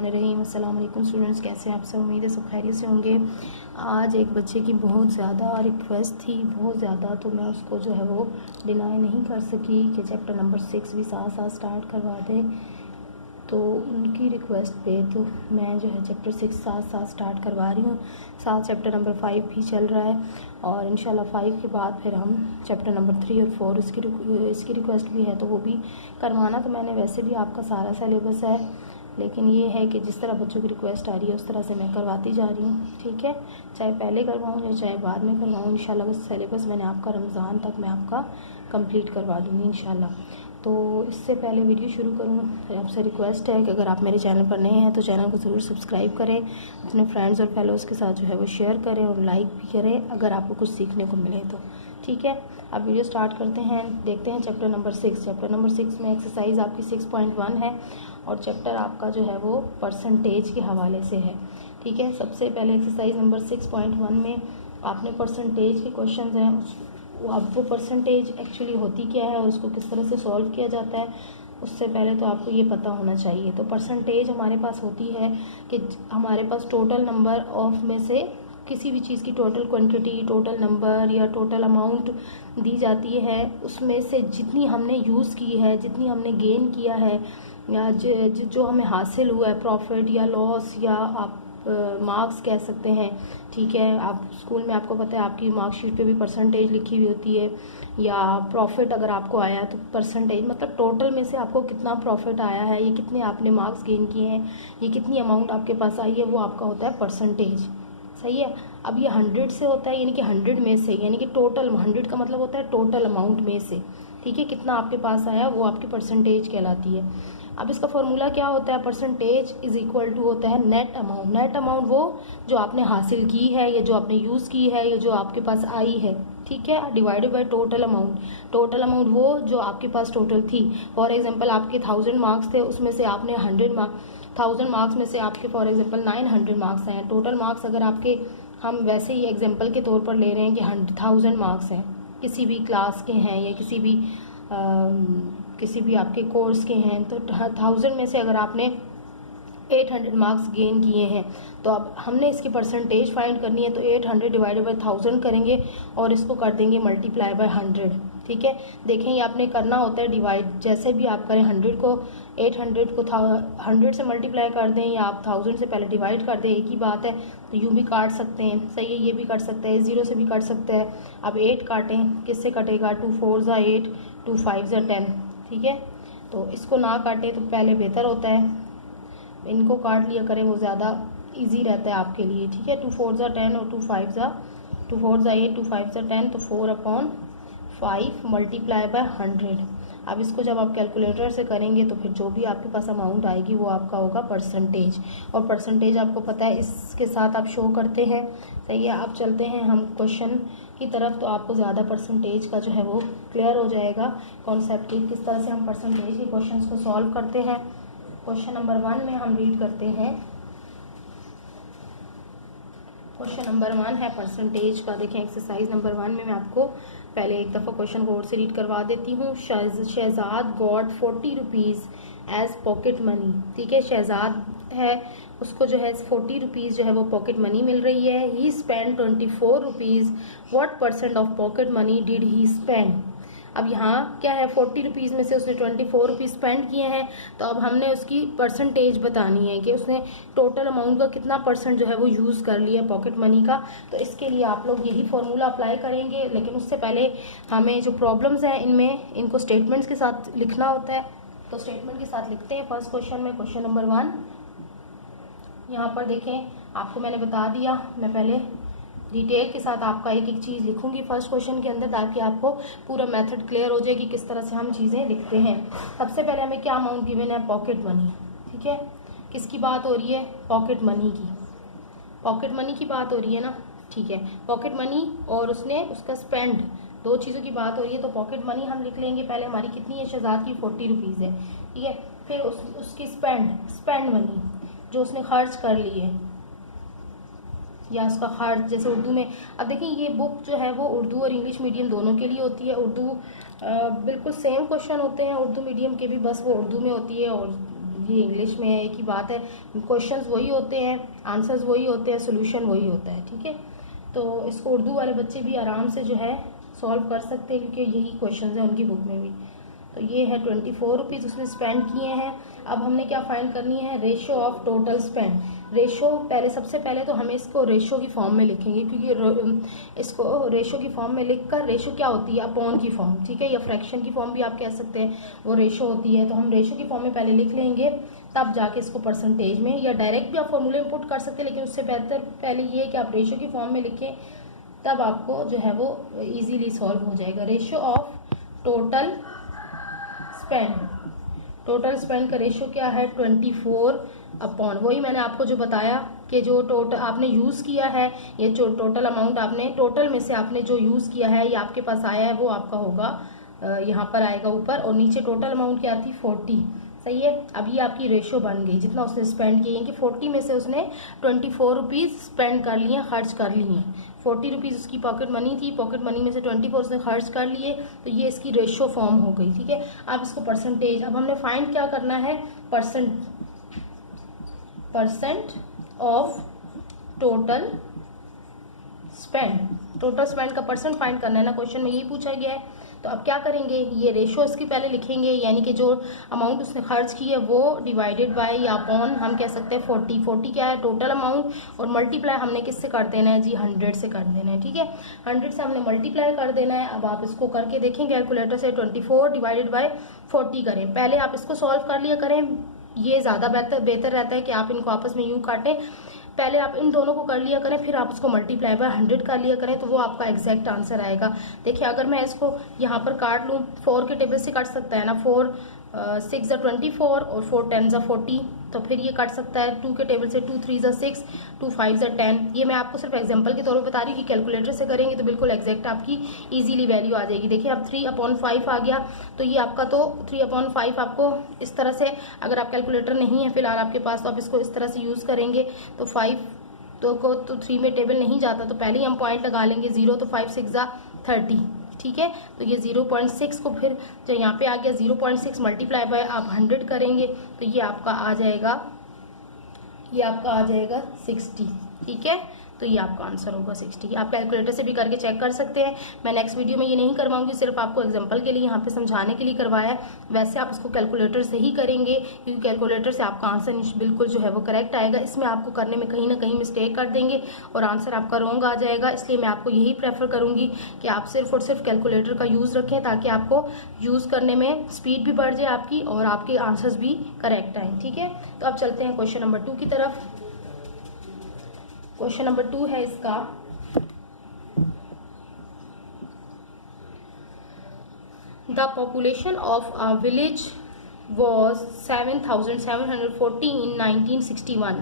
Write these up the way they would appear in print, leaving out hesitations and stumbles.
बिस्मिल्लाहिर्रहमानिर्रहीम। अस्सलाम वालेकुम स्टूडेंट्स, कैसे हैं आप सब? उम्मीद है सब खैरियत से होंगे। आज एक बच्चे की बहुत ज़्यादा रिक्वेस्ट थी, बहुत ज़्यादा, तो मैं उसको जो है वो डिनाई नहीं कर सकी कि चैप्टर नंबर 6 भी साथ साथ स्टार्ट करवा दें। तो उनकी रिक्वेस्ट पे तो मैं जो है चैप्टर 6 साथ साथ स्टार्ट करवा रही हूँ। साथ चैप्टर नंबर 5 भी चल रहा है और इंशाल्लाह 5 के बाद फिर हम चैप्टर नंबर 3 और 4 इसकी रिक्वेस्ट भी है तो वो भी करवाना। तो मैंने वैसे भी आपका सारा सिलेबस है, लेकिन ये है कि जिस तरह बच्चों की रिक्वेस्ट आ रही है उस तरह से मैं करवाती जा रही हूँ। ठीक है, चाहे पहले करवाऊँ या चाहे बाद में करवाऊँ, इंशाल्लाह बस सिलेबस मैंने आपका रमज़ान तक मैं आपका कंप्लीट करवा दूँगी इंशाल्लाह। तो इससे पहले वीडियो शुरू करूँ, आपसे रिक्वेस्ट है कि अगर आप मेरे चैनल पर नए हैं तो चैनल को ज़रूर सब्सक्राइब करें, अपने फ्रेंड्स और फेलोज़ के साथ जो है वो शेयर करें और लाइक भी करें अगर आपको कुछ सीखने को मिले तो। ठीक है, अब वीडियो स्टार्ट करते हैं। देखते हैं चैप्टर नंबर 6। चैप्टर नंबर 6 में एक्सरसाइज आपकी 6.1 है और चैप्टर आपका जो है वो परसेंटेज के हवाले से है। ठीक है, सबसे पहले एक्सरसाइज नंबर 6.1 में आपने परसेंटेज के क्वेश्चन हैं, अब वो परसेंटेज एक्चुअली होती क्या है और उसको किस तरह से सॉल्व किया जाता है, उससे पहले तो आपको ये पता होना चाहिए। तो परसेंटेज हमारे पास होती है कि हमारे पास टोटल नंबर ऑफ में से किसी भी चीज़ की टोटल क्वांटिटी, टोटल नंबर या टोटल अमाउंट दी जाती है, उसमें से जितनी हमने यूज़ की है, जितनी हमने गेन किया है या जो हमें हासिल हुआ है, प्रॉफिट या लॉस या आप मार्क्स कह सकते हैं। ठीक है, आप स्कूल में आपको पता है आपकी मार्कशीट पे भी परसेंटेज लिखी हुई होती है, या प्रॉफिट अगर आपको आया तो परसेंटेज, मतलब टोटल में से आपको कितना प्रॉफिट आया है, ये कितने आपने मार्क्स गेन किए हैं, ये कितनी अमाउंट आपके पास आई है, वो आपका होता है परसेंटेज। सही है। अब ये 100 से होता है, यानी कि 100 में से, यानी कि टोटल 100 का मतलब होता है टोटल अमाउंट में से। ठीक है, कितना आपके पास आया वो आपकी परसेंटेज कहलाती है। अब इसका फॉर्मूला क्या होता है? परसेंटेज इज इक्वल टू होता है नेट अमाउंट। नेट अमाउंट वो जो आपने हासिल की है या जो आपने यूज़ की है या जो आपके पास आई है, ठीक है, divided by total amount. Total amount वो जो आपके पास टोटल थी। फॉर एग्जांपल आपके 1000 मार्क्स थे, उसमें से आपने 1000 मार्क्स में से आपके फॉर एग्जांपल 900 मार्क्स हैं। टोटल मार्क्स अगर आपके, हम वैसे ही एग्जांपल के तौर पर ले रहे हैं कि 1000 मार्क्स हैं, किसी भी क्लास के हैं या किसी भी आपके कोर्स के हैं, तो 1000 में से अगर आपने 800 मार्क्स गेन किए हैं तो अब हमने इसकी परसेंटेज फाइंड करनी है। तो 800 डिवाइडेड बाय 1000 करेंगे और इसको कर देंगे मल्टीप्लाई बाय 100। ठीक है, देखें ये आपने करना होता है डिवाइड, जैसे भी आप करें 800 को 100 से मल्टीप्लाई कर दें या आप 1000 से पहले डिवाइड कर दें, एक ही बात है। तो यूँ भी काट सकते हैं, सही है, ये भी कर सकते हैं, 0 से भी कट सकते हैं। अब 8 काटें, किससे कटेगा? 2 4 ज़ा 8, 2 5 ज़ा 10। ठीक है, तो इसको ना काटे तो पहले बेहतर होता है, इनको काट लिया करें, वो ज़्यादा इजी रहता है आपके लिए। ठीक है, 2 4 ज़ा 10 और 2 4 ज़ा 8, 2 5 ज़ा 10, तो 4/5 मल्टीप्लाई बाय 100। अब इसको जब आप कैलकुलेटर से करेंगे तो फिर जो भी आपके पास अमाउंट आएगी वो आपका होगा परसेंटेज। और परसेंटेज आपको पता है इसके साथ आप शो करते हैं। सही है, आप चलते हैं हम क्वेश्चन की तरफ, तो आपको ज़्यादा परसेंटेज का जो है वो क्लियर हो जाएगा कॉन्सेप्ट की, किस तरह से हम परसेंटेज के क्वेश्चन को सॉल्व करते हैं। क्वेश्चन नंबर 1 में हम रीड करते हैं। क्वेश्चन नंबर 1 है परसेंटेज का। देखें एक्सरसाइज नंबर 1 में मैं आपको पहले एक दफ़ा क्वेश्चन को और से रीड करवा देती हूँ। Shahzad got 40 rupees as pocket money. ठीक है, शहजाद है, उसको जो है 40 रुपीज़ जो है वो पॉकेट मनी मिल रही है। He spend 24 rupees, what percent of pocket money did he spend. अब यहाँ क्या है, 40 रुपीज़ में से उसने 24 रुपीज़ स्पेंड किए हैं, तो अब हमने उसकी परसेंटेज बतानी है कि उसने टोटल अमाउंट का कितना परसेंट जो है वो यूज़ कर लिया पॉकेट मनी का। तो इसके लिए आप लोग यही फॉर्मूला अप्लाई करेंगे, लेकिन उससे पहले हमें जो प्रॉब्लम्स हैं इनमें इनको स्टेटमेंट्स के साथ लिखना होता है। तो स्टेटमेंट के साथ लिखते हैं फर्स्ट क्वेश्चन में, क्वेश्चन नंबर 1। यहाँ पर देखें, आपको मैंने बता दिया, मैं पहले डिटेल के साथ आपका एक एक चीज़ लिखूंगी फर्स्ट क्वेश्चन के अंदर, ताकि आपको पूरा मेथड क्लियर हो जाए कि किस तरह से हम चीज़ें लिखते हैं। सबसे पहले हमें क्या अमाउंट गिवन है? Pocket money. ठीक है, किसकी बात हो रही है? पॉकेट मनी की। पॉकेट मनी की बात हो रही है ना। ठीक है, पॉकेट मनी और उसने उसका स्पेंड, दो चीज़ों की बात हो रही है। तो पॉकेट मनी हम लिख लेंगे पहले, हमारी कितनी है? शहजाद की 40 रुपीज़ है। ठीक है, फिर उसकी स्पेंड मनी जो उसने खर्च कर ली है, या उसका खर्च, जैसे उर्दू में, अब देखिए ये बुक जो है वो उर्दू और इंग्लिश मीडियम दोनों के लिए होती है। उर्दू बिल्कुल सेम क्वेश्चन होते हैं उर्दू मीडियम के भी, बस वो उर्दू में होती है और ये इंग्लिश में है, एक ही बात है, क्वेश्चंस वही होते हैं, आंसर्स वही होते हैं, सोल्यूशन वही होता है, ठीक है। तो इसको उर्दू वाले बच्चे भी आराम से जो है सॉल्व कर सकते हैं, क्योंकि यही क्वेश्चंस हैं उनकी बुक में भी। तो ये है 24 रुपीज़ उसने स्पेंड किए हैं। अब हमने क्या फाइंड करनी है, ratio of total spend. Ratio पहले, सबसे पहले तो हमें इसको रेशो की फॉर्म में लिखेंगे, क्योंकि इसको रेशो की फॉर्म में लिखकर, रेशो क्या होती है, अपॉन की फॉर्म, ठीक है, या फ्रैक्शन की फॉर्म भी आप कह सकते हैं, वो रेशो होती है। तो हम रेशो की फॉर्म में पहले लिख लेंगे, तब जाके इसको परसेंटेज में, या डायरेक्ट भी आप फॉर्मूले इनपुट कर सकते हैं, लेकिन उससे बेहतर पहले ये है कि आप रेशो की फॉर्म में लिखें, तब आपको जो है वो ईजीली सॉल्व हो जाएगा। Ratio of total spend, total spend का रेशो क्या है, 24 अपॉन, वही मैंने आपको जो बताया कि जो टोटल आपने यूज़ किया है, ये जो टोटल अमाउंट आपने, टोटल में से आपने जो यूज़ किया है, ये आपके पास आया है, वो आपका होगा यहाँ पर आएगा ऊपर, और नीचे टोटल अमाउंट क्या थी, 40, सही है। अब ये आपकी रेशो बन गई, जितना उसने स्पेंड किए, कि 40 में से उसने 24 रुपीज़ स्पेंड कर लिए, खर्च कर लिए। 40 रुपीज़ उसकी पॉकेट मनी थी, पॉकेट मनी में से 24 उसने खर्च कर लिए, तो ये इसकी रेशो फॉर्म हो गई, ठीक है। अब इसको परसेंटेज, अब हमने फाइंड क्या करना है, percent of total spend, total spend का परसेंट फाइंड करना है ना, क्वेश्चन में यही पूछा गया है। तो अब क्या करेंगे, ये रेशो इसकी पहले लिखेंगे, यानी कि जो अमाउंट उसने खर्च की है वो डिवाइडेड बाय या अपॉन, हम कह सकते हैं 40 क्या है, टोटल अमाउंट, और मल्टीप्लाई हमने किससे कर देना है जी, 100 से कर देना है, ठीक है। 100 से हमने मल्टीप्लाई कर देना है। अब आप इसको करके देखें कैलकुलेटर से, 24 डिवाइडेड बाय 40 करें। पहले आप इसको सॉल्व कर लिया करें, ये ज़्यादा बेहतर रहता है कि आप इनको आपस में यूँ काटें। पहले आप इन दोनों को कर लिया करें, फिर आप उसको मल्टीप्लाई बाय 100 कर लिया करें, तो वो आपका एग्जैक्ट आंसर आएगा। देखिए अगर मैं इसको यहाँ पर काट लूँ, 4 के टेबल से कट सकता है ना, 4 6 ज़ा 24 और 4 10 ज़ा 40, तो फिर ये कट सकता है 2 के टेबल से, 2 3 ज़ा 6, 2 5 ज़ा 10। ये मैं आपको सिर्फ एग्जांपल के तौर पे बता रही हूँ कि कैलकुलेटर से करेंगे तो बिल्कुल एग्जैक्ट आपकी इजीली वैल्यू आ जाएगी। देखिए अब 3/5 आ गया, तो ये आपका, तो 3/5 आपको इस तरह से, अगर आप कैलकुलेटर नहीं है फिलहाल आपके पास, तो आप इसको इस तरह से यूज़ करेंगे। तो 5 तो 3 में टेबल नहीं जाता, तो पहले ही हम पॉइंट लगा लेंगे 0, तो 5 6 ज़ा 30, ठीक है। तो ये 0.6 को फिर जो यहाँ पे आ गया 0.6 मल्टीप्लाई बाय आप 100 करेंगे, तो ये आपका आ जाएगा, 60, ठीक है। तो ये आपका आंसर होगा 60। आप कैलकुलेटर से भी करके चेक कर सकते हैं। मैं नेक्स्ट वीडियो में ये नहीं करवाऊंगी, सिर्फ आपको एग्जांपल के लिए यहाँ पे समझाने के लिए करवाया है। वैसे आप इसको कैलकुलेटर से ही करेंगे, क्योंकि कैलकुलेटर से आपका आंसर बिल्कुल जो है वो करेक्ट आएगा। इसमें आपको करने में कहीं ना कहीं मिस्टेक कर देंगे और आंसर आपका रॉन्ग आ जाएगा। इसलिए मैं आपको यही प्रेफर करूँगी कि आप सिर्फ और सिर्फ कैलकुलेटर का यूज़ रखें, ताकि आपको यूज़ करने में स्पीड भी बढ़ जाए आपकी और आपके आंसर्स भी करेक्ट आएँ, ठीक है। तो अब चलते हैं क्वेश्चन नंबर 2 की तरफ। क्वेश्चन नंबर 2 है इसका, the population of a village was 7,740 इन 1961।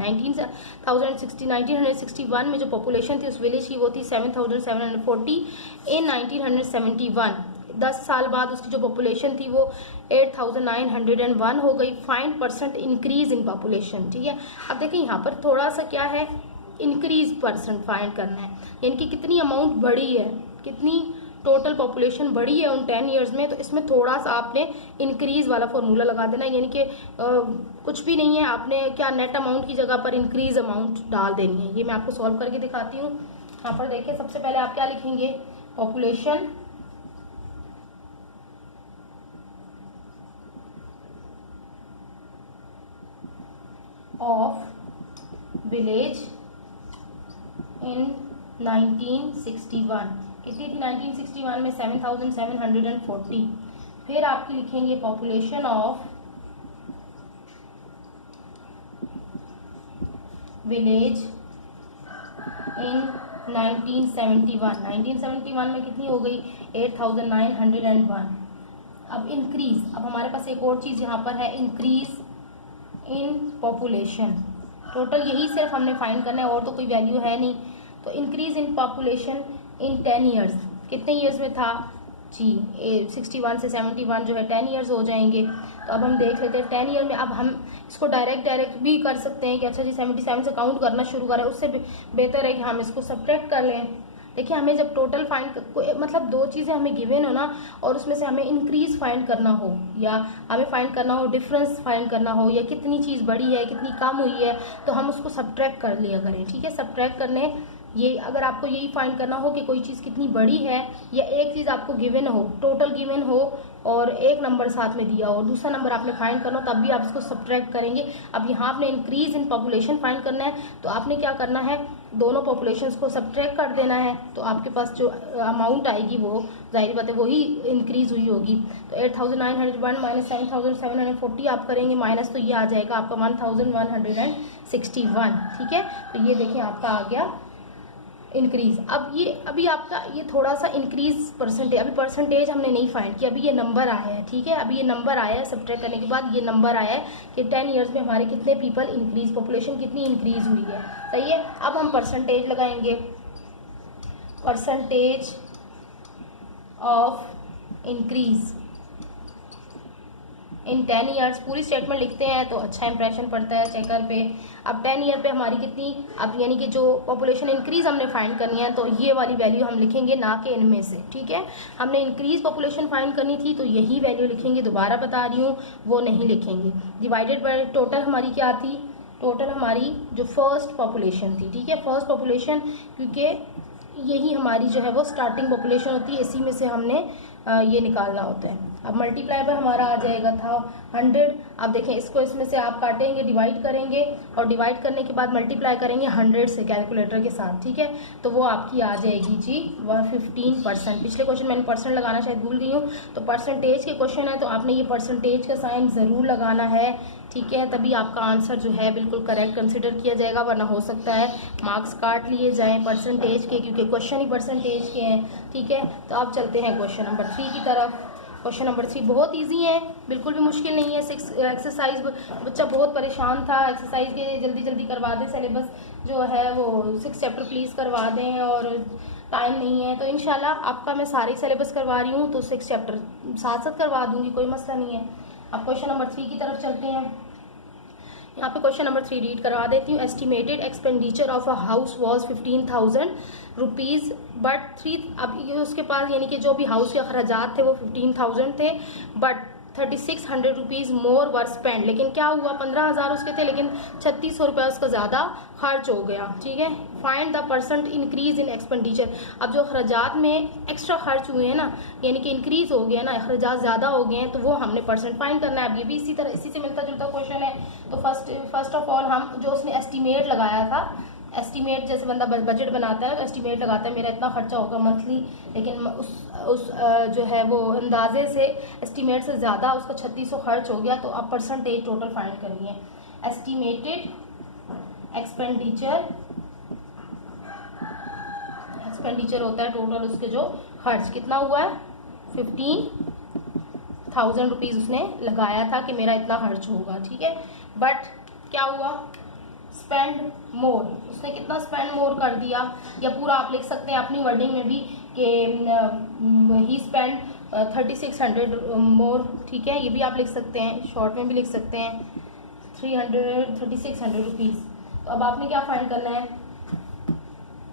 1961 में जो पॉपुलेशन थी उस विलेज की वो थी 7,740 इन 1971। 10 साल बाद उसकी जो पॉपुलेशन थी वो 8,901 हो गई। Find percent increase in population, ठीक है। अब देखिए यहाँ पर थोड़ा सा क्या है, इंक्रीज परसेंट फाइंड करना है, यानी कि कितनी अमाउंट बढ़ी है, कितनी टोटल पॉपुलेशन बढ़ी है उन 10 ईयर्स में। तो इसमें थोड़ा सा आपने इंक्रीज वाला फॉर्मूला लगा देना, यानी कि कुछ भी नहीं है, आपने क्या नेट अमाउंट की जगह पर इंक्रीज अमाउंट डाल देनी है। ये मैं आपको सॉल्व करके दिखाती हूँ। यहाँ पर देखिए सबसे पहले आप क्या लिखेंगे, पॉपुलेशन ऑफ विलेज इन 1961, कितनी थी 1961 में, 7,740। फिर आपकी लिखेंगे पॉपुलेशन ऑफ विलेज इन 1971। 1971 में कितनी हो गई, 8,901। अब इंक्रीज, अब हमारे पास एक और चीज़ यहाँ पर है, इंक्रीज इन पॉपुलेशन। टोटल यही सिर्फ हमने फाइंड करना है और तो कोई वैल्यू है नहीं। तो increase in population in 10 years, कितने ईयर्स में था जी, 61 से 71 जो है 10 ईयर्स हो जाएंगे। तो अब हम देख लेते हैं 10 ईयर में। अब हम इसको डायरेक्ट भी कर सकते हैं कि अच्छा जी 77 से काउंट करना शुरू करें, उससे बेहतर है कि हम इसको सब्ट्रैक्ट कर लें। देखिए हमें जब टोटल फाइंड मतलब दो चीज़ें हमें गिवन हो ना और उसमें से हमें इंक्रीज फाइंड करना हो या हमें फाइंड करना हो डिफरेंस फाइंड करना हो या कितनी चीज़ बढ़ी है कितनी कम हुई है, तो हम उसको सब्ट्रैक्ट कर लिया करें। ठीक है, सब्ट्रैक्ट करने ये अगर आपको यही फाइंड करना हो कि कोई चीज़ कितनी बड़ी है या एक चीज़ आपको गिवन हो, टोटल गिवन हो और एक नंबर साथ में दिया हो, दूसरा नंबर आपने फाइंड करना हो, तब भी आप इसको सब्ट्रैक्ट करेंगे। अब यहाँ आपने इंक्रीज इन पॉपुलेशन फाइंड करना है, तो आपने क्या करना है, दोनों पॉपुलेशंस को सब्ट्रैक्ट कर देना है, तो आपके पास जो अमाउंट आएगी वो जाहिर बात है वही इंक्रीज हुई होगी। तो 8901 माइनस 7740 आप करेंगे माइनस, तो ये आ जाएगा आपका 1161। ठीक है, तो ये देखें आपका आ गया इंक्रीज। अब ये अभी आपका ये थोड़ा सा इंक्रीज परसेंटेज, अभी परसेंटेज हमने नहीं फाइंड किया, अभी ये नंबर आया है। ठीक है, अभी ये नंबर आया है, सब्ट्रैक्ट करने के बाद ये नंबर आया है कि 10 ईयर्स में हमारे कितने पीपल इंक्रीज, पॉपुलेशन कितनी इंक्रीज हुई है। सही है, अब हम परसेंटेज लगाएंगे, percentage of increase in 10 years. पूरी स्टेटमेंट लिखते हैं तो अच्छा इंप्रेशन पड़ता है चेकर पे। अब 10 ईयर पे हमारी कितनी, अब यानी कि जो पॉपुलेशन इंक्रीज हमने फाइंड करनी है तो ये वाली वैल्यू हम लिखेंगे, ना कि इनमें से। ठीक है, हमने इंक्रीज पॉपुलेशन फाइंड करनी थी तो यही वैल्यू लिखेंगे, दोबारा बता रही हूँ वो नहीं लिखेंगे। डिवाइडेड बाय टोटल हमारी क्या थी, टोटल हमारी जो फर्स्ट पॉपुलेशन थी। ठीक है, फर्स्ट पॉपुलेशन, क्योंकि यही हमारी जो है वो स्टार्टिंग पॉपुलेशन होती है, इसी में से हमने ये निकालना होता है। अब मल्टीप्लाई पर हमारा आ जाएगा था 100। अब देखें इसको इसमें से आप काटेंगे, डिवाइड करेंगे और डिवाइड करने के बाद मल्टीप्लाई करेंगे 100 से कैलकुलेटर के साथ। ठीक है, तो वो आपकी आ जाएगी जी 15%। पिछले क्वेश्चन मैंने परसेंट लगाना शायद भूल गई हूँ, तो परसेंटेज के क्वेश्चन है तो आपने ये परसेंटेज का साइन ज़रूर लगाना है। ठीक है, तभी आपका आंसर जो है बिल्कुल करेक्ट कंसिडर किया जाएगा, वरना हो सकता है मार्क्स काट लिए जाएं परसेंटेज के, क्योंकि क्वेश्चन ही परसेंटेज के हैं। ठीक है, तो आप चलते हैं क्वेश्चन नंबर 3 की तरफ। क्वेश्चन नंबर 3 बहुत इजी है, बिल्कुल भी मुश्किल नहीं है। 6 एक्सरसाइज, बच्चा बहुत परेशान था, एक्सरसाइज के जल्दी जल्दी करवा दें, सिलेबस जो है वो 6 चैप्टर प्लीज़ करवा दें और टाइम नहीं है तो इंशाल्लाह आपका मैं सारे सिलेबस करवा रही हूँ तो 6 चैप्टर साथ साथ करवा दूँगी, कोई मसला नहीं है। अब क्वेश्चन नंबर 3 की तरफ चलते हैं। यहाँ पे क्वेश्चन नंबर 3 रीड करवा देती हूँ। Estimated expenditure of a house was 15,000 rupees but 3, अब ये उसके पास यानी कि जो भी हाउस के अखराजात थे वो 15,000 थे, but 3600 rupees more were spend. लेकिन क्या हुआ, 15,000 उसके थे लेकिन 3600 रुपये उसका ज़्यादा खर्च हो गया। ठीक है, find the percent increase in expenditure. अब जो अखराजात में एक्स्ट्रा खर्च हुए हैं ना, यानी कि इंक्रीज हो गया ना, अखराजात ज़्यादा हो गए हैं, तो वो हमने परसेंट फाइंड करना है। अब ये भी इसी तरह इसी से मिलता जुलता क्वेश्चन है। तो फर्स्ट ऑफ ऑल हम जो उसने एस्टिमेट लगाया था, एस्टिमेट जैसे बंदा बजट बनाता है तो एस्टिमेट लगाता है मेरा इतना खर्चा होगा मंथली, लेकिन उस जो है वो अंदाजे से एस्टिमेट से ज़्यादा उसका 3600 खर्च हो गया, तो अब परसेंटेज टोटल फाइंड करनी है। एस्टिमेटेड एक्सपेंडिचर होता है टोटल उसके जो खर्च, कितना हुआ है 15,000 रुपीज़ उसने लगाया था कि मेरा इतना खर्च होगा। ठीक है, बट क्या हुआ, स्पेंड मोर, उसने कितना स्पेंड मोर कर दिया, या पूरा आप लिख सकते हैं अपनी वर्डिंग में भी कि ही स्पेंड 3600 मोर। ठीक है, ये भी आप लिख सकते हैं, शॉर्ट में भी लिख सकते हैं 3600 रुपीज़। तो अब आपने क्या फाइंड करना है,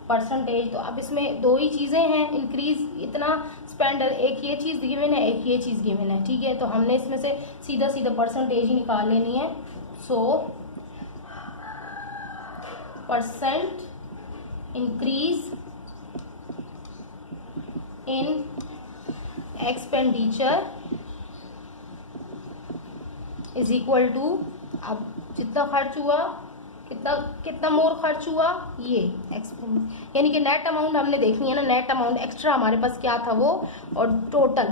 परसेंटेज। तो अब इसमें दो ही चीज़ें हैं, इंक्रीज इतना स्पेंडर, एक ये चीज़ गिवन है, एक ये चीज़ गिवन है। ठीक है, तो हमने इसमें से सीधा सीधा परसेंटेज ही निकाल लेनी है। So percent increase in expenditure is equal to, अब जितना खर्च हुआ कितना मोर खर्च हुआ, ये यानी कि नेट अमाउंट हमने देखनी है ना, नेट अमाउंट एक्स्ट्रा हमारे पास क्या था वो, और टोटल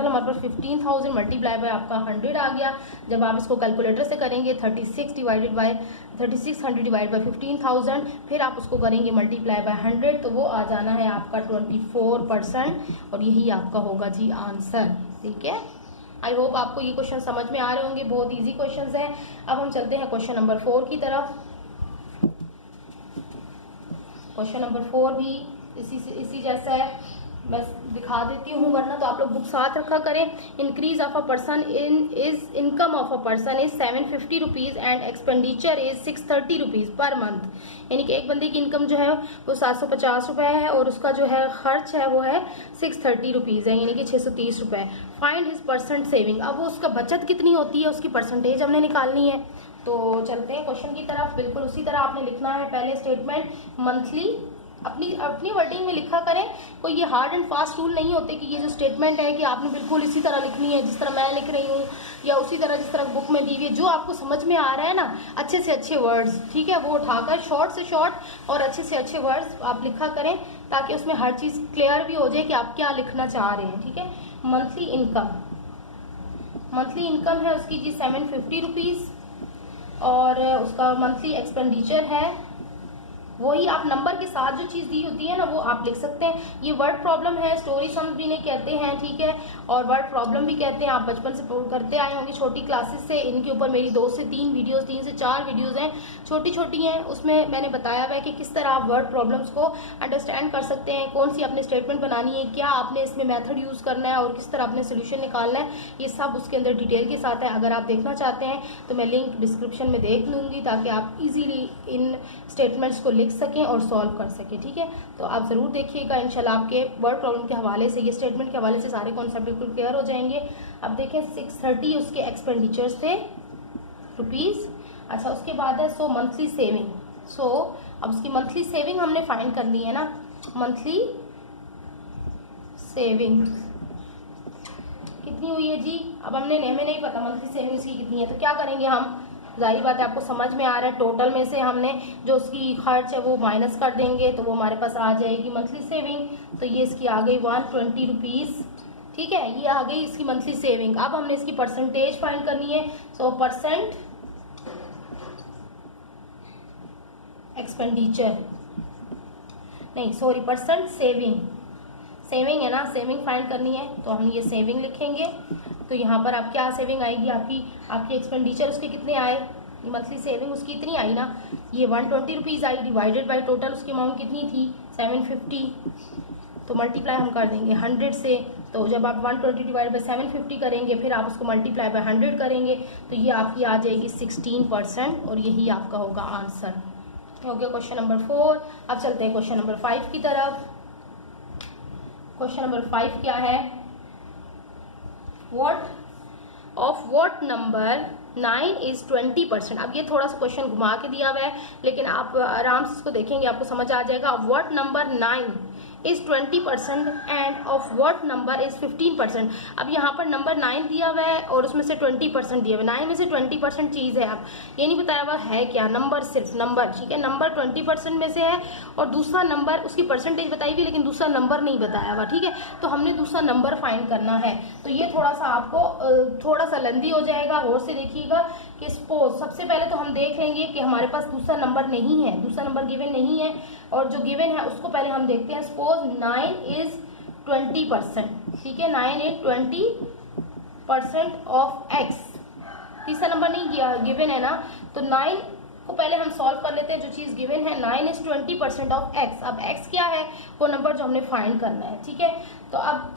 हमारे पास 15,000 मल्टीप्लाई बाय आपका 100 आ गया। जब आप इसको कैलकुलेटर से करेंगे 3600 डिवाइड बाय 15,000, फिर आप उसको करेंगे मल्टीप्लाई बाय 100, तो वो आ जाना है आपका 24%, और यही आपका होगा जी आंसर। ठीक है, आई होप आपको ये क्वेश्चन समझ में आ रहे होंगे, बहुत इजी क्वेश्चंस हैं। अब हम चलते हैं क्वेश्चन नंबर 4 की तरफ। क्वेश्चन नंबर 4 भी इसी जैसा है। मैं दिखा देती हूँ, वरना तो आप लोग बुक साथ रखा करें। Increase of a person income of a person is 750 rupees and expenditure is 630 rupees per month. यानी कि एक बंदे की इनकम जो है वो 750 रुपये है और उसका जो है खर्च है वो है 630 रुपीज़ है, यानी कि 630 रुपये। फाइंड हिज परसेंट सेविंग, अब वो उसका बचत कितनी होती है उसकी परसेंटेज हमने निकालनी है। तो चलते हैं क्वेश्चन की तरफ। बिल्कुल उसी तरह आपने लिखना है। पहले स्टेटमेंट मंथली अपनी वर्डिंग में लिखा करें। कोई ये हार्ड एंड फास्ट रूल नहीं होते कि ये जो स्टेटमेंट है कि आपने बिल्कुल इसी तरह लिखनी है जिस तरह मैं लिख रही हूँ, या उसी तरह जिस तरह बुक में दी हुई है। जो आपको समझ में आ रहा है ना, अच्छे से अच्छे वर्ड्स, ठीक है, वो उठाकर शॉर्ट से शॉर्ट और अच्छे से अच्छे वर्ड्स आप लिखा करें, ताकि उसमें हर चीज़ क्लियर भी हो जाए कि आप क्या लिखना चाह रहे हैं। ठीक है, मंथली इनकम है उसकी जी 750 रुपीज़, और उसका मंथली एक्सपेंडिचर है, वही आप नंबर के साथ जो चीज़ दी होती है ना वो आप लिख सकते हैं। ये वर्ड प्रॉब्लम है, स्टोरी सम्स भी नहीं कहते हैं, ठीक है, और वर्ड प्रॉब्लम भी कहते हैं। आप बचपन से करते आए होंगे छोटी क्लासेस से। इनके ऊपर मेरी 2 से 3 वीडियोस, 3 से 4 वीडियोस हैं, छोटी छोटी हैं। उसमें मैंने बताया हुआ है कि किस तरह आप वर्ड प्रॉब्लम्स को अंडरस्टैंड कर सकते हैं, कौन सी आपने स्टेटमेंट बनानी है, क्या आपने इसमें मेथड यूज़ करना है और किस तरह आपने सोल्यूशन निकालना है, ये सब उसके अंदर डिटेल के साथ है। अगर आप देखना चाहते हैं तो मैं लिंक डिस्क्रिप्शन में देख लूँगी, ताकि आप ईजीली इन स्टेटमेंट्स को लिख सकें और सॉल्व कर सकें। ठीक है, तो आप ज़रूर देखिएगा, इंशाल्लाह आपके वर्ड प्रॉब्लम के हवाले से, ये स्टेटमेंट के हवाले से सारे कॉन्सेप्ट बिल्कुल क्लियर हो जाएंगे। अब देखें 630 उसके एक्सपेंडिचर्स थे रुपीज़। अच्छा, उसके बाद है सो मंथली सेविंग। सो अब उसकी मंथली सेविंग हमने फाइंड करनी है ना। मंथली सेविंग कितनी हुई है जी? अब हमें नहीं पता मंथली सेविंग इसकी कितनी है, तो क्या करेंगे हम, जाहिर बात है आपको समझ में आ रहा है, टोटल में से हमने जो उसकी खर्च है वो माइनस कर देंगे, तो वो हमारे पास आ जाएगी मंथली सेविंग। तो ये इसकी आ गई 120 रुपीज़। ठीक है, ये आ गई इसकी मंथली सेविंग। अब हमने इसकी परसेंटेज फाइंड करनी है। सो परसेंट एक्सपेंडिचर, नहीं सॉरी, परसेंट सेविंग है ना, सेविंग फाइंड करनी है, तो हम ये सेविंग लिखेंगे। तो यहाँ पर आप क्या सेविंग आएगी आपकी एक्सपेंडिचर उसके कितने आए, मंथली सेविंग उसकी इतनी आई ना, ये 120 rupees I, divided by total उसकी अमाउंट कितनी थी 750, तो मल्टीप्लाई हम कर देंगे 100 से। तो जब आप 120 डिवाइड बाय 750 करेंगे, फिर आप उसको मल्टीप्लाई बाय 100 करेंगे, तो ये आपकी आ जाएगी 16%, और यही आपका होगा आंसर। हो गया क्वेश्चन नंबर 4। अब चलते हैं क्वेश्चन नंबर 5 की तरफ। क्वेश्चन नंबर 5 क्या है, what नंबर 9 इज 20%। अब ये थोड़ा सा क्वेश्चन घुमा के दिया हुआ है, लेकिन आप आराम से इसको देखेंगे आपको समझ आ जाएगा। What number 9 is 20% end of what number is 15%। अब यहाँ पर नंबर 9 दिया हुआ है और उसमें से 20% दिया हुआ है। 9 में से 20% चीज़ है, अब ये नहीं बताया हुआ है क्या, नंबर, सिर्फ नंबर। ठीक है, नंबर 20% में से है, और दूसरा नंबर उसकी परसेंटेज बताई हुई, लेकिन दूसरा नंबर नहीं बताया हुआ। ठीक है, तो हमने दूसरा नंबर फाइंड करना है। तो ये थोड़ा सा आपको थोड़ा सा लेंदी हो जाएगा, और से देखिएगा कि सपोज सबसे पहले तो हम देख लेंगे कि हमारे पास दूसरा नंबर नहीं है, दूसरा नंबर गिवन नहीं है, और जो गिवन है उसको पहले हम देखते हैं। Suppose 9 is 20%। ठीक है, 9 इज 20% ऑफ x। तीसरा नंबर नहीं गिवन है ना, तो 9 को पहले हम सॉल्व कर लेते हैं। जो चीज़ गिवन है 9 इज 20% ऑफ x। अब x क्या है, वो नंबर जो हमने फाइंड करना है। ठीक है, तो अब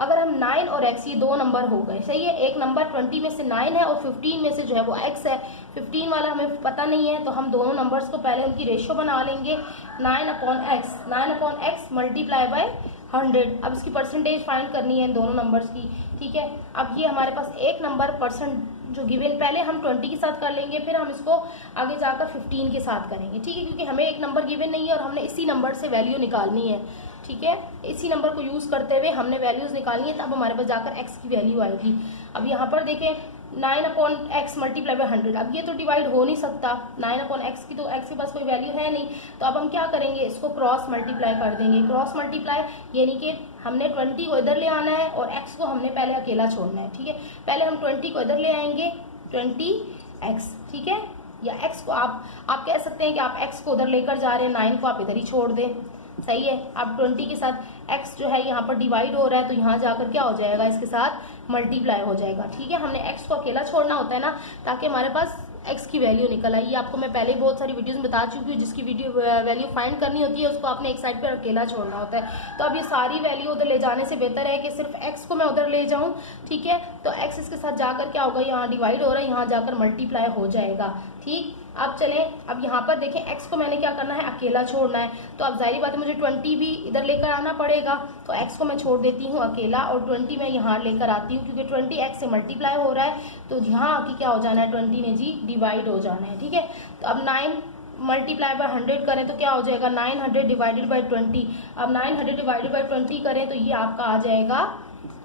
अगर हम 9 और x, ये 2 नंबर हो गए, सही है। एक नंबर 20 में से 9 है और 15 में से जो है वो x है। 15 वाला हमें पता नहीं है, तो हम दोनों नंबर्स को पहले उनकी रेशियो बना लेंगे। 9/x multiply by 100। अब इसकी परसेंटेज फाइंड करनी है इन दोनों नंबर्स की। ठीक है, अब ये हमारे पास एक नंबर परसेंट जो गिवन, पहले हम 20 के साथ कर लेंगे, फिर हम इसको आगे जाकर 15 के साथ करेंगे। ठीक है, क्योंकि हमें एक नंबर गिवन नहीं है और हमने इसी नंबर से वैल्यू निकालनी है। ठीक है, इसी नंबर को यूज़ करते हुए हमने वैल्यूज़ निकालनी है, तब हमारे पास जाकर x की वैल्यू आएगी। अब यहाँ पर देखें 9/x मल्टीप्लाई बाय 100। अब ये तो डिवाइड हो नहीं सकता, 9/x की तो x के पास कोई वैल्यू है नहीं, तो अब हम क्या करेंगे, इसको क्रॉस मल्टीप्लाई कर देंगे। क्रॉस मल्टीप्लाई यानी कि हमने 20 को इधर ले आना है और x को हमने पहले अकेला छोड़ना है। ठीक है, पहले हम 20 को इधर ले आएंगे, 20x। ठीक है, या x को आप कह सकते हैं कि आप x को उधर लेकर जा रहे हैं, 9 को आप इधर ही छोड़ दें। सही है, अब 20 के साथ x जो है यहाँ पर डिवाइड हो रहा है, तो यहाँ जाकर क्या हो जाएगा, इसके साथ मल्टीप्लाई हो जाएगा। ठीक है, हमने x को अकेला छोड़ना होता है ना, ताकि हमारे पास x की वैल्यू निकल आई। ये आपको मैं पहले ही बहुत सारी वीडियोस में बता चुकी हूँ। जिसकी वैल्यू फाइंड करनी होती है उसको आपने एक साइड पर अकेला छोड़ना होता है। तो अब ये सारी वैल्यू उधर ले जाने से बेहतर है कि सिर्फ x को मैं उधर ले जाऊँ, ठीक है। तो x इसके साथ जाकर क्या होगा, यहाँ डिवाइड हो रहा है, यहाँ जाकर मल्टीप्लाई हो जाएगा, ठीक। अब चलें, अब यहाँ पर देखें x को मैंने क्या करना है, अकेला छोड़ना है। तो अब जाहिर बात है मुझे 20 भी इधर लेकर आना पड़ेगा। तो x को मैं छोड़ देती हूँ अकेला और 20 मैं यहाँ लेकर आती हूँ, क्योंकि 20 x से मल्टीप्लाई हो रहा है। तो यहाँ आके क्या हो जाना है, 20 ने जी डिवाइड हो जाना है, ठीक है। तो अब 9 मल्टीप्लाई बाय 100 करें तो क्या हो जाएगा, 900 डिवाइडेड बाई 20। अब 900 डिवाइडेड बाई 20 करें तो ये आपका आ जाएगा,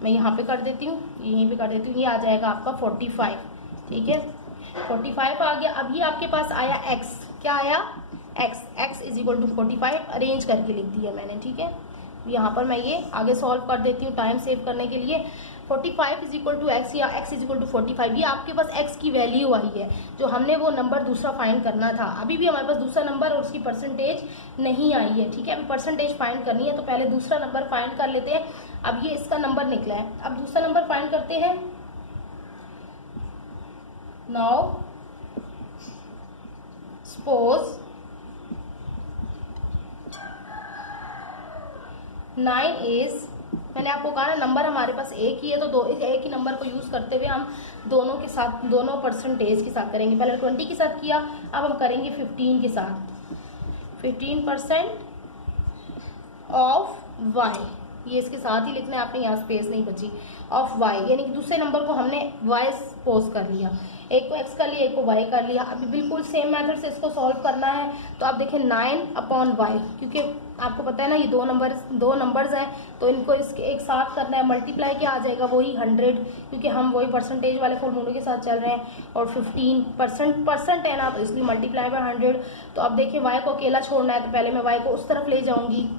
मैं यहाँ पे कर देती हूँ, यहीं पे कर देती हूँ, ये आ जाएगा आपका 45, ठीक है। 45 आ गया। अब ये आपके पास आया x, क्या आया, x is equal to 45 arrange करके लिख दिया मैंने, ठीक है। यहाँ पर मैं ये आगे सॉल्व कर देती हूँ टाइम सेव करने के लिए। 45 इज इक्वल टू एक्स या x इज इक्वल टू 45, ये आपके पास x की वैल्यू आई है। जो हमने वो नंबर दूसरा फाइंड करना था, अभी भी हमारे पास दूसरा नंबर और उसकी परसेंटेज नहीं आई है, ठीक है। अभी परसेंटेज फाइंड करनी है, तो पहले दूसरा नंबर फाइंड कर लेते हैं। अब ये इसका नंबर निकला है, अब दूसरा नंबर फाइंड करते हैं। Now suppose 9 is, मैंने आपको कहा ना नंबर हमारे पास एक ही है, तो एक ही नंबर को यूज करते हुए हम दोनों के साथ, दोनों परसेंटेज के साथ करेंगे। पहले 20 के साथ किया, अब हम करेंगे 15 के साथ। 15% ऑफ y, ये इसके साथ ही लिखना है आपने, यहाँ स्पेस नहीं बची, ऑफ y, यानी कि दूसरे नंबर को हमने y सपोज कर लिया, एक को x कर लिया, एक को y कर लिया। अभी बिल्कुल सेम मेथड से इसको सॉल्व करना है। तो आप देखें 9/y, क्योंकि आपको पता है ना ये दो नंबर्स हैं, तो इनको इसके एक साथ करना है। मल्टीप्लाई क्या आ जाएगा, वही 100, क्योंकि हम वही परसेंटेज वाले फॉर्मूले के साथ चल रहे हैं। और 15% है ना, तो इसलिए मल्टीप्लाई बाय 100। तो अब देखिए y को अकेला छोड़ना है, तो पहले मैं y को उस तरफ ले जाऊंगी,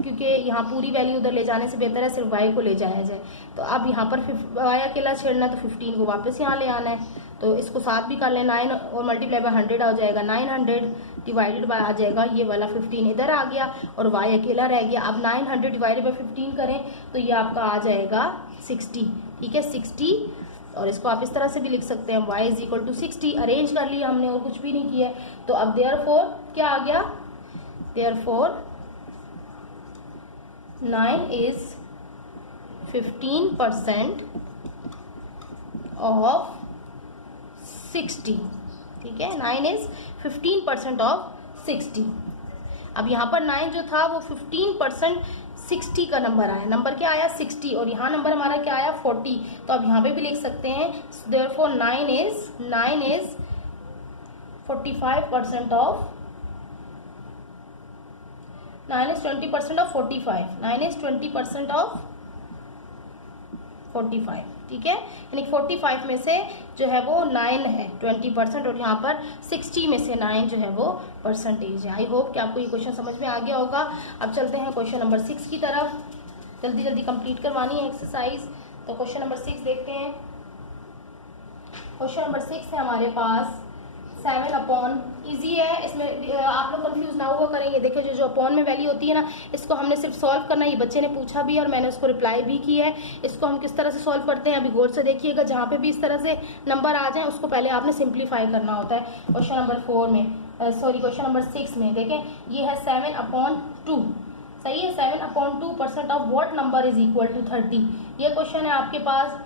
क्योंकि यहाँ पूरी वैल्यू उधर ले जाने से बेहतर है सिर्फ y को ले जाया जाए। तो अब यहाँ पर y अकेला छेड़ना है, तो 15 को वापस यहाँ ले आना है। तो इसको साथ भी कर लें, 9 और मल्टीप्लाई बाय 100 हो जाएगा, 900 डिवाइडेड बाय आ जाएगा ये वाला 15 इधर आ गया और y अकेला रह गया। अब 900 डिवाइडेड बाय 15 करें तो ये आपका आ जाएगा 60, ठीक है, 60। और इसको आप इस तरह से भी लिख सकते हैं, y is equal to 60, arrange कर लिया हमने और कुछ भी नहीं किया। तो अब देयरफॉर क्या आ गया, देयरफॉर 9 is 15% ऑफ 60, ठीक है। 9 is 15% ऑफ 60। अब यहाँ पर 9 जो था वो 15% 60 का नंबर आया, नंबर क्या आया 60, और यहाँ नंबर हमारा क्या आया 40। तो अब यहाँ पे भी लिख सकते हैं, therefore 9 is 45% of 9 is 20% of 45, 9 is 20% of 45, ठीक है। यानी 45 में से जो है वो 9 है 20%, और यहाँ पर 60 में से 9 जो है वो परसेंटेज है। आई होप कि आपको ये क्वेश्चन समझ में आ गया होगा। अब चलते हैं क्वेश्चन नंबर 6 की तरफ, जल्दी जल्दी कंप्लीट करवानी है एक्सरसाइज। तो क्वेश्चन नंबर 6 देखते हैं। क्वेश्चन नंबर 6 है हमारे पास 7 अपॉन, ईजी है, इसमें आप लोग कंफ्यूज ना हुआ करेंगे। देखिए जो अपॉन में वैल्यू होती है ना, इसको हमने सिर्फ सॉल्व करना है। ये बच्चे ने पूछा भी और मैंने उसको रिप्लाई भी की है। इसको हम किस तरह से सॉल्व करते हैं अभी गौर से देखिएगा। जहाँ पे भी इस तरह से नंबर आ जाए उसको पहले आपने सिंप्लीफाई करना होता है। क्वेश्चन नंबर 4 में, सॉरी क्वेश्चन नंबर 6 में देखें, ये है 7/2, सही है। 7/2% of what number is equal to 30, ये क्वेश्चन है आपके पास।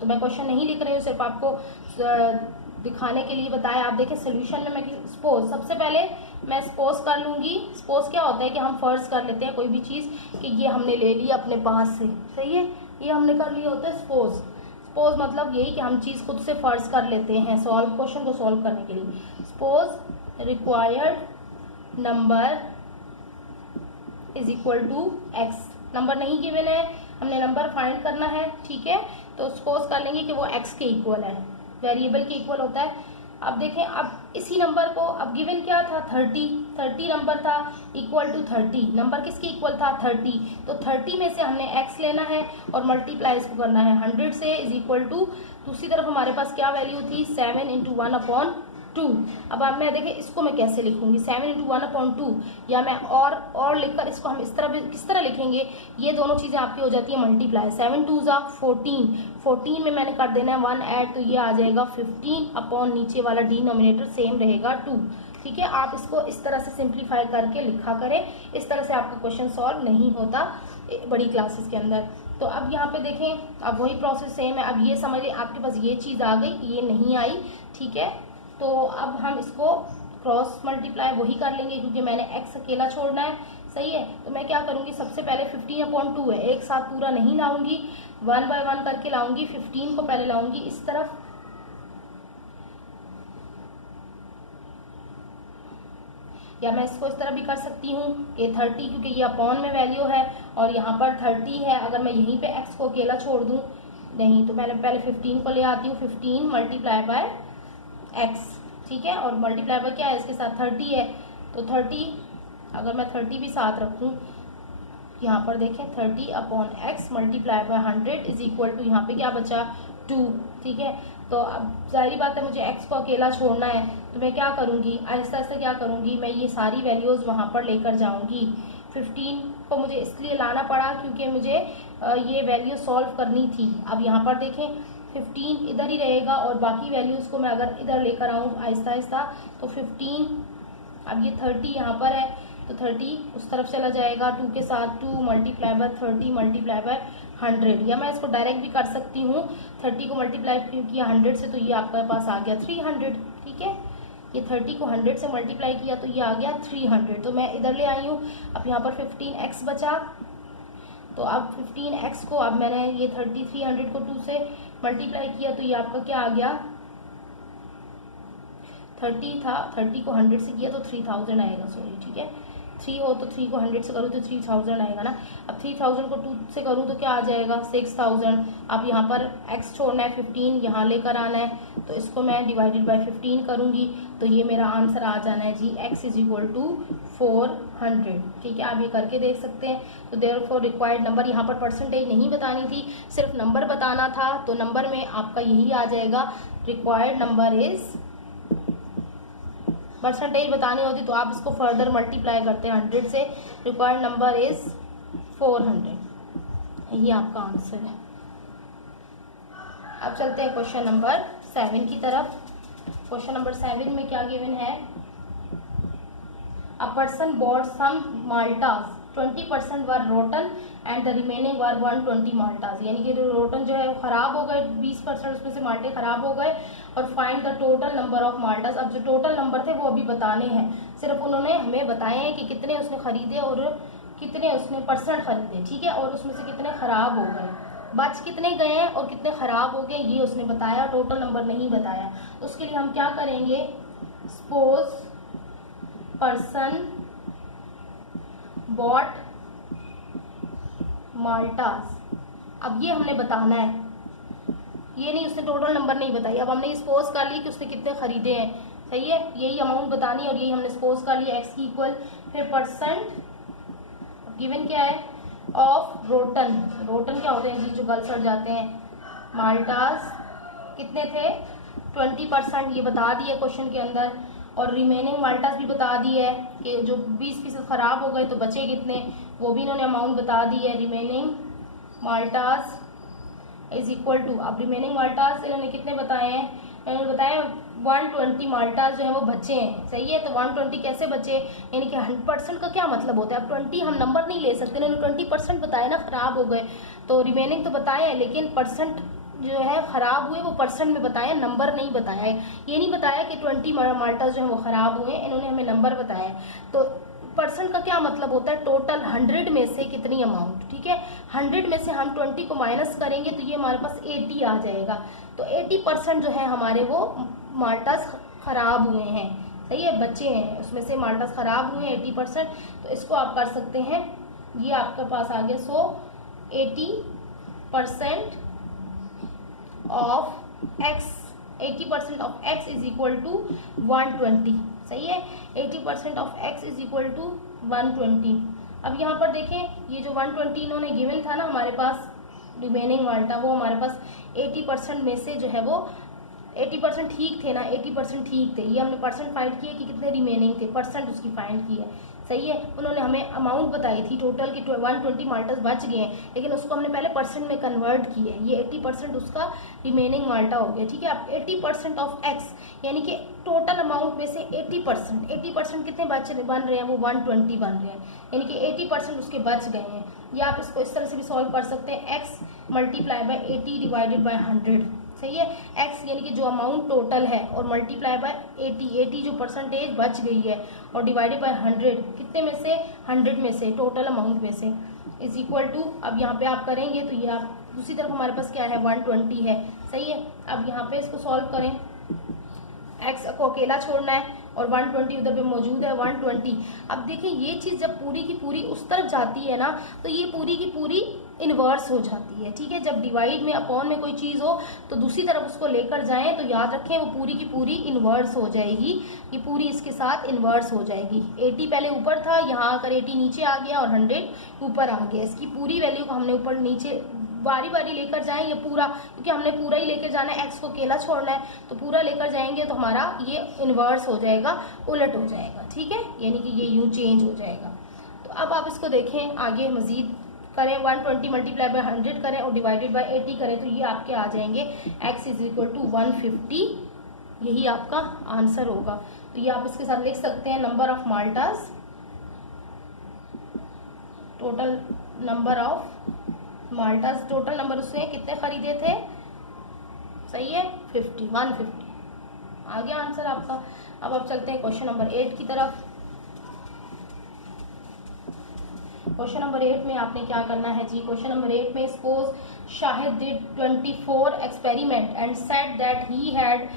तो मैं क्वेश्चन नहीं लिख रही हूँ, सिर्फ आपको दिखाने के लिए बताया। आप देखें सोल्यूशन में मैं सपोज, सबसे पहले मैं सपोज कर लूँगी। सपोज क्या होता है कि हम फर्ज कर लेते हैं कोई भी चीज़ कि ये हमने ले लिया अपने पास से, सही है, ये हमने कर लिया होता है सपोज। सपोज मतलब यही कि हम चीज़ खुद से फर्ज कर लेते हैं सॉल्व, क्वेश्चन को सॉल्व करने के लिए। Suppose required number is equal to x, number नहीं गिवन है, हमने नंबर फाइंड करना है, ठीक है। तो सपोज कर लेंगे कि वो एक्स के इक्वल है, वेरिएबल के इक्वल होता है। अब देखें, अब इसी नंबर को, अब गिवन क्या था 30 नंबर था, इक्वल टू 30, नंबर किसके इक्वल था 30। तो 30 में से हमने x लेना है और मल्टीप्लाई इसको करना है 100 से, इज इक्वल टू दूसरी तरफ हमारे पास क्या वैल्यू थी 7 × 1/2, 2। अब मैं देखें इसको मैं कैसे लिखूंगी, 7 इंटू 1/2, या मैं और लिखकर इसको हम इस तरह भी किस तरह लिखेंगे, ये दोनों चीज़ें आपकी हो जाती है मल्टीप्लाई। 7 2 14, 14 में मैंने कर देना है 1 ऐड, तो ये आ जाएगा 15 अपॉन नीचे वाला डिनोमिनेटर सेम रहेगा 2। ठीक है, आप इसको इस तरह से सिंप्लीफाई करके लिखा करें, इस तरह से आपका क्वेश्चन सॉल्व नहीं होता बड़ी क्लासेस के अंदर। तो अब यहाँ पे देखें, अब वही प्रोसेस सेम है। अब ये समझिए आपके पास ये चीज़ आ गई, ये नहीं आई, ठीक है। तो अब हम इसको क्रॉस मल्टीप्लाई वही कर लेंगे, क्योंकि मैंने x अकेला छोड़ना है, सही है। तो मैं क्या करूँगी, सबसे पहले 15/2 है, एक साथ पूरा नहीं लाऊंगी, 1 बाय 1 करके लाऊंगी। 15 को पहले लाऊंगी इस तरफ, या मैं इसको इस तरह भी कर सकती हूँ कि 30, क्योंकि ये अपॉन में वैल्यू है और यहाँ पर 30 है। अगर मैं यहीं पे x को अकेला छोड़ दूँ, नहीं तो पहले 15 को ले आती हूँ, 15 मल्टीप्लाई बाय x, ठीक है। और मल्टीप्लाई बाय क्या है, इसके साथ 30 है, तो 30, अगर मैं 30 भी साथ रखूँ, यहाँ पर देखें 30 upon x multiply by 100 is equal to, यहाँ पे क्या बचा 2, ठीक है। तो अब जाहिर बात है मुझे x को अकेला छोड़ना है, तो मैं क्या करूँगी, आहिस्ता आहिस्ता क्या करूँगी, मैं ये सारी वैल्यूज़ वहाँ पर लेकर जाऊँगी। 15 को मुझे इसलिए लाना पड़ा क्योंकि मुझे ये वैल्यू सॉल्व करनी थी। अब यहाँ पर देखें 15 इधर ही रहेगा और बाकी वैल्यूज़ को मैं अगर इधर लेकर आऊँ आहिस्ता आहिस्ता, तो 15, अब ये 30 यहाँ पर है, तो 30 उस तरफ चला जाएगा, 2 के साथ 2 मल्टीप्लाई बाय 30 मल्टीप्लाई बाय 100, या मैं इसको डायरेक्ट भी कर सकती हूँ। 30 को मल्टीप्लाई किया 100 से, तो ये आपके पास आ गया 300, ठीक है। ये 30 को 100 से मल्टीप्लाई किया तो ये आ गया 300, तो मैं इधर ले आई हूँ। अब यहाँ पर 15x बचा, तो अब 15x को अब मैंने ये 300 को 2 से मल्टीप्लाई किया, तो ये आपका क्या आ गया, 30 था, 30 को 100 से किया तो 3000 आएगा, सॉरी, ठीक है। 3 हो तो 3 को 100 से करूँ तो 3000 आएगा ना। अब 3000 को 2 से करूँ तो क्या आ जाएगा 6000। अब यहाँ पर x छोड़ना है, 15 यहाँ लेकर आना है, तो इसको मैं डिवाइडेड बाय 15 करूँगी, तो ये मेरा आंसर आ जाना है जी, x इज इक्वल टू 400, ठीक है। आप ये करके देख सकते हैं। तो देयरफॉर रिक्वायर्ड नंबर, यहाँ पर परसेंटेज नहीं बतानी थी, सिर्फ नंबर बताना था, तो नंबर में आपका यही आ जाएगा, रिक्वायर्ड नंबर इज, परसेंटेज बतानी होती तो आप इसको फर्दर मल्टीप्लाई करते हैं 100 से, रिक्वायर्ड नंबर इज 400, ये आपका आंसर है। अब चलते हैं क्वेश्चन नंबर 7 की तरफ। क्वेश्चन नंबर 7 में क्या गिवन है, a person bought some maltas, 20% were rotten and the remaining were 120 maltas, यानी कि रोटन जो है वो खराब हो गए, 20% उसमें से माल्टे खराब हो गए, और find the total number of maltas. अब जो टोटल नंबर थे वो अभी बताने हैं, सिर्फ उन्होंने हमें बताए हैं कि कितने उसने खरीदे और कितने उसने परसेंट खरीदे, ठीक है, और उसमें से कितने खराब हो गए, बच कितने गए हैं और कितने खराब हो गए, ये उसने बताया, टोटल नंबर नहीं बताया। उसके लिए हम क्या करेंगे, सपोज पर्सन बॉट माल्टास, अब ये हमने बताना है, ये नहीं, उसने टोटल नंबर नहीं बताई। अब हमने सपोज कर ली कि उसने कितने खरीदे हैं, सही है, यही अमाउंट बतानी है और यही हमने सपोज कर लिया, x की इक्वल, फिर परसेंट गिवन क्या है ऑफ रोटन, रोटन क्या होते हैं जी, जो गल सड़ जाते हैं, माल्टास कितने थे 20%, ये बता दिए क्वेश्चन के अंदर, और रिमेनिंग माल्टास भी बता दी है कि जो 20% खराब हो गए तो बचे कितने, वो भी इन्होंने अमाउंट बता दी है, रिमेनिंग माल्टास इज इक्वल टू, अब रिमेनिंग माल्टास इन्होंने कितने बताए हैं, इन्होंने बताया 120 माल्टास जो है वो बचे हैं, सही है। तो 120 कैसे बचे, यानी कि 100% का क्या मतलब होता है, अब 20 हम नंबर नहीं ले सकते, इन्होंने 20% बताया ना, खराब हो गए, तो रिमेनिंग तो बताए हैं, लेकिन परसेंट जो है खराब हुए वो परसेंट में बताया, नंबर नहीं बताया है। ये नहीं बताया कि 20 माल्टास जो है वो खराब हुए, इन्होंने हमें नंबर बताया। तो परसेंट का क्या मतलब होता है, टोटल 100 में से कितनी अमाउंट, ठीक है, 100 में से हम 20 को माइनस करेंगे तो ये हमारे पास 80 आ जाएगा। तो 80% जो है हमारे वो माल्टास खराब हुए हैं, सही है, बच्चे हैं, उसमें से माल्टास खराब हुए हैं 80%। तो इसको आप कर सकते हैं, ये आपके पास आ गया, so 80% of x, 80% of x is equal to 120, सही है, 80% of x is equal to 120। अब यहाँ पर देखें, ये जो 120 इन्होंने गिवन था ना हमारे पास रिमेनिंग माल्टा, वो हमारे पास 80% में से जो है वो 80% ठीक थे ना, 80% ठीक थे। ये हमने परसेंट फाइंड किए कि कितने रिमेनिंग थे, परसेंट उसकी फाइंड की है, सही है। उन्होंने हमें अमाउंट बताई थी टोटल की 120 माल्टास बच गए हैं, लेकिन उसको हमने पहले परसेंट में कन्वर्ट किए। ये 80% उसका रिमेनिंग माल्टा हो गया, ठीक है। अब 80% ऑफ एक्स, यानी कि टोटल अमाउंट में से 80% कितने बन रहे हैं, वो 120 बन रहे हैं, यानी कि 80% उसके बच गए हैं। या आप इसको इस तरह से भी सॉल्व कर सकते हैं, x multiply by 80 divided by 100, सही है। एक्स यानी कि जो अमाउंट टोटल है और मल्टीप्लाई बाय 80 जो परसेंटेज बच गई है और डिवाइडेड बाय 100, कितने में से, 100 में से, टोटल अमाउंट में से, इज इक्वल टू, अब यहाँ पे आप करेंगे तो ये आप दूसरी तरफ हमारे पास क्या है, 120 है, सही है। अब यहाँ पे इसको सॉल्व करें, एक्स को अकेला छोड़ना है और 120 उधर पे मौजूद है 120। अब देखिए ये चीज़ जब पूरी की पूरी उस तरफ जाती है ना, तो ये पूरी की पूरी इन्वर्स हो जाती है, ठीक है। जब डिवाइड में अपॉन में कोई चीज़ हो तो दूसरी तरफ उसको लेकर जाएं तो याद रखें वो पूरी की पूरी इन्वर्स हो जाएगी, ये पूरी इसके साथ इन्वर्स हो जाएगी। 80 पहले ऊपर था, यहाँ आकर 80 नीचे आ गया और 100 ऊपर आ गया। इसकी पूरी वैल्यू को हमने ऊपर नीचे बारी बारी लेकर जाएं, ये पूरा, क्योंकि हमने पूरा ही लेकर जाना है, एक्स को अकेला छोड़ना है, तो पूरा लेकर जाएंगे तो हमारा ये इन्वर्स हो जाएगा, उलट हो जाएगा, ठीक है, यानी कि ये यूं चेंज हो जाएगा। तो अब आप इसको देखें, आगे मजीद करें, 120 मल्टीप्लाई बाय 100 करें और डिवाइडेड बाय 80 करें तो ये आपके आ जाएंगे x इज इक्वल टू 150, यही आपका आंसर होगा। तो ये आप इसके साथ लिख सकते हैं, number of maltas, total number of maltas, total number उसने कितने खरीदे थे, सही है, 150 आ गया आंसर आपका। अब आप चलते हैं क्वेश्चन नंबर 8 की तरफ। क्वेश्चन नंबर 8 में आपने क्या करना है जी, क्वेश्चन नंबर 8 में suppose Shahid did 24 experiment and said that he had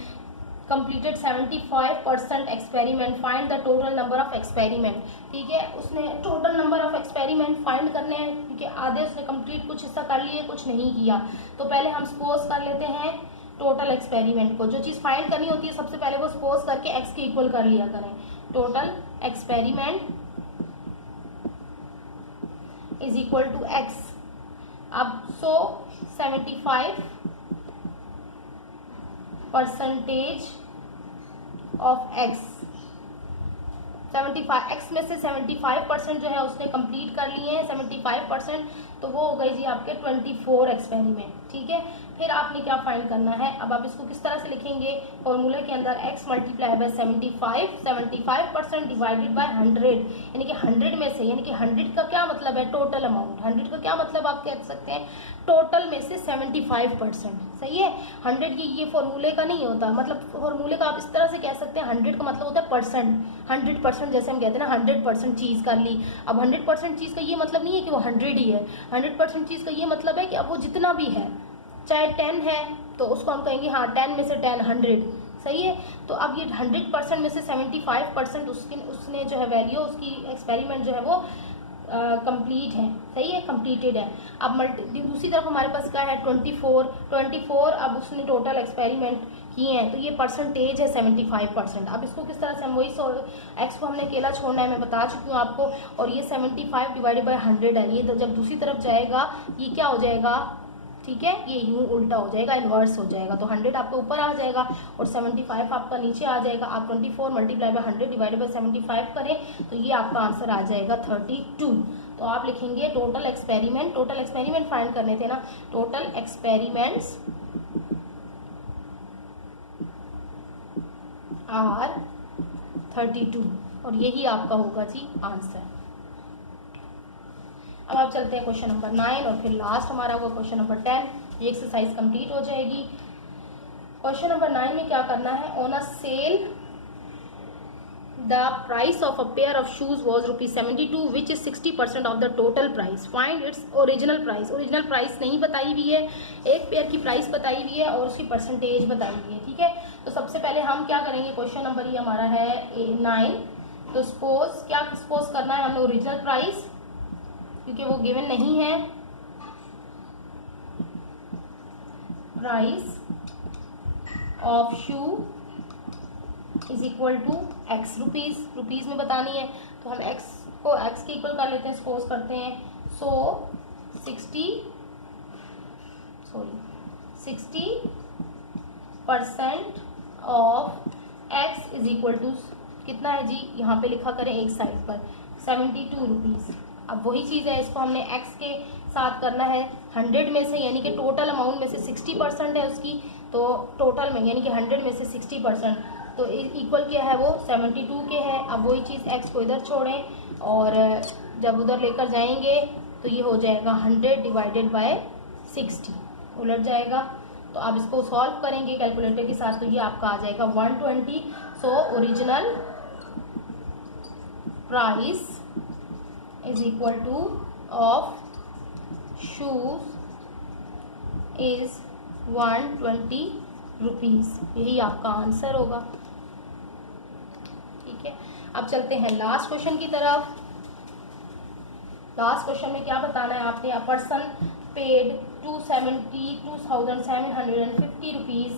completed 75% experiment, find the total number of experiment, ठीक है। उसने total number of experiment find करने हैं, क्योंकि आधे उसने कंप्लीट कुछ हिस्सा कर लिए, कुछ नहीं किया। तो पहले हम सपोज कर लेते हैं टोटल एक्सपेरिमेंट को, जो चीज़ फाइंड करनी होती है सबसे पहले वो सपोज करके एक्स के इक्वल कर लिया करें। Total experiment is equal to x. अब 75% ऑफ एक्स, 75 एक्स में से 75% जो है उसने कंप्लीट कर लिए हैं, 75%, तो वो हो गई जी आपके 24 एक्सपेरिमेंट, ठीक है। फिर आपने क्या फाइंड करना है, अब आप इसको किस तरह से लिखेंगे, फॉर्मूले के अंदर x multiply bye 75% divided by 100, यानी कि 100 में से, यानी कि 100 का क्या मतलब है, टोटल अमाउंट, 100 का क्या मतलब आप कह सकते हैं, टोटल में से 75%, सही है। 100 की ये फॉर्मूले का नहीं होता, मतलब फॉर्मूले का आप इस तरह से कह सकते हैं, 100 का मतलब होता है परसेंट, 100% जैसे हम कहते हैं ना 100% चीज़ कर ली। अब 100% चीज़ का ये मतलब नहीं है कि वो 100 ही है, 100% चीज़ का ये मतलब है कि अब वो जितना भी है, चाहे 10 है तो उसको हम कहेंगे हाँ 10 में से 10 100, सही है। तो अब ये 100% में से 75% उसने जो है वैल्यू, उसकी एक्सपेरिमेंट जो है वो कंप्लीट है, सही है, कंप्लीटेड है। अब दूसरी तरफ हमारे पास क्या है, 24, अब उसने टोटल एक्सपेरिमेंट किए हैं, तो ये परसेंटेज है 75%। अब इसको किस तरह से हम वही एक्स को हमने अकेला छोड़ना है, मैं बता चुकी हूँ आपको, और ये 75 डिवाइडेड बाय 100 है, ये जब दूसरी तरफ जाएगा ये क्या हो जाएगा, ठीक है, ये यूं उल्टा हो जाएगा, इन्वर्स हो जाएगा। तो 100 आपका ऊपर आ जाएगा और 75 आपका नीचे आ जाएगा। आप 24 मल्टीप्लाई बाय 100 डिवाइडेड बाय 75 करें तो ये आपका आंसर आ जाएगा 32। तो आप लिखेंगे टोटल एक्सपेरिमेंट फाइंड करने थे ना, टोटल एक्सपेरिमेंट्स आर 32, और यही आपका होगा जी आंसर। अब आप चलते हैं क्वेश्चन नंबर 9 और फिर लास्ट हमारा होगा क्वेश्चन नंबर 10, ये एक्सरसाइज कंप्लीट हो जाएगी। क्वेश्चन नंबर 9 में क्या करना है, on a sale the price of a pair of shoes was ₹72 which is 60% of the total price, find its original price. Original price नहीं बताई हुई है, एक पेयर की प्राइस बताई हुई है और उसकी परसेंटेज बताई हुई है, ठीक है। तो सबसे पहले हम क्या करेंगे, क्वेश्चन नंबर ये हमारा है 9, तो सपोज करना है हमने ओरिजिनल प्राइस, क्योंकि वो गिवन नहीं है, price of shoe is equal to x, rupees में बतानी है, तो हम एक्स को एक्स के इक्वल कर लेते हैं, सपोज करते हैं 60 percent of x is equal to कितना है जी, यहाँ पे लिखा करें एक साइड पर 72 रुपीज़। अब वही चीज़ है, इसको हमने x के साथ करना है 100 में से, यानी कि टोटल अमाउंट में से 60% है उसकी, तो टोटल में यानी कि 100 में से 60%, तो इक्वल क्या है वो 72 के है। अब वही चीज़ x को इधर छोड़ें और जब उधर लेकर जाएंगे तो ये हो जाएगा 100 डिवाइडेड बाय 60, उलट जाएगा। तो आप इसको सॉल्व करेंगे कैलकुलेटर के साथ तो ये आपका आ जाएगा 120। So original price is equal two of shoes is 120 rupees, यही आपका आंसर होगा। ठीक है, अब चलते हैं लास्ट क्वेश्चन की तरफ। लास्ट क्वेश्चन में क्या बताना है आपने, a person paid 272,750 rupees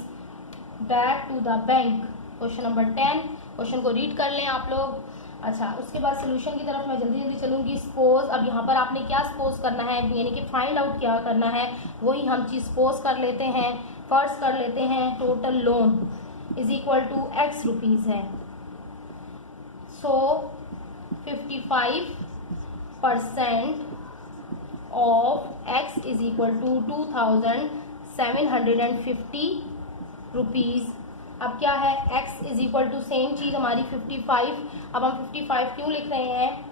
back to the bank. Question number 10, question को रीड कर लें आप लोग। अच्छा, उसके बाद सोल्यूशन की तरफ मैं जल्दी जल्दी चलूँगी। सपोज, अब यहाँ पर आपने क्या सपोज करना है, यानी कि फाइंड आउट क्या करना है, वही हम चीज़ सपोज कर लेते हैं। फर्स्ट कर लेते हैं total loan is equal to x rupees है, so 55% of x is equal to 2,750 rupees. अब क्या है, x is equal to same चीज़ हमारी 55। अब हम 55 क्यों लिख रहे हैं,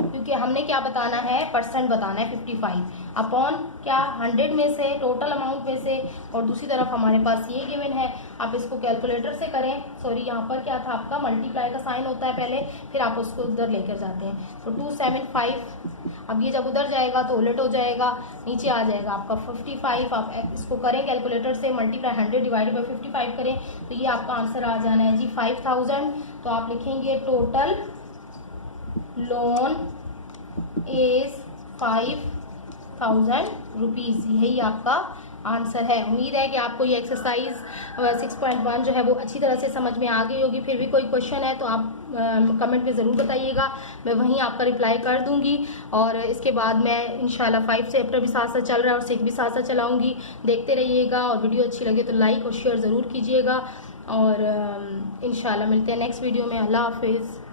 क्योंकि हमने क्या बताना है, परसेंट बताना है 55 अपॉन क्या 100 में से, टोटल अमाउंट में से, और दूसरी तरफ हमारे पास ये गिवन है। आप इसको कैलकुलेटर से करें, सॉरी यहाँ पर क्या था आपका मल्टीप्लाई का साइन होता है पहले, फिर आप उसको उधर लेकर जाते हैं। तो 275, अब ये जब उधर जाएगा तो उलट हो जाएगा, नीचे आ जाएगा आपका 55। आप इसको करें कैलकुलेटर से, मल्टीप्लाई 100 डिवाइडेड बाई 55 करें तो ये आपका आंसर आ जाना है जी 5000। तो आप लिखेंगे टोटल लोन इज 5000 रुपीज़, यही आपका आंसर है। उम्मीद है कि आपको ये एक्सरसाइज 6.1 जो है वो अच्छी तरह से समझ में आ गई होगी। फिर भी कोई क्वेश्चन है तो आप कमेंट में ज़रूर बताइएगा, मैं वहीं आपका रिप्लाई कर दूंगी। और इसके बाद मैं इंशाल्लाह 5 चैप्टर भी साथ साथ चल रहा है और 6 भी साथ साथ चलाऊंगी, देखते रहिएगा। और वीडियो अच्छी लगे तो लाइक और शेयर ज़रूर कीजिएगा। और इंशाल्लाह मिलते हैं नेक्स्ट वीडियो में। अल्लाह हाफिज़।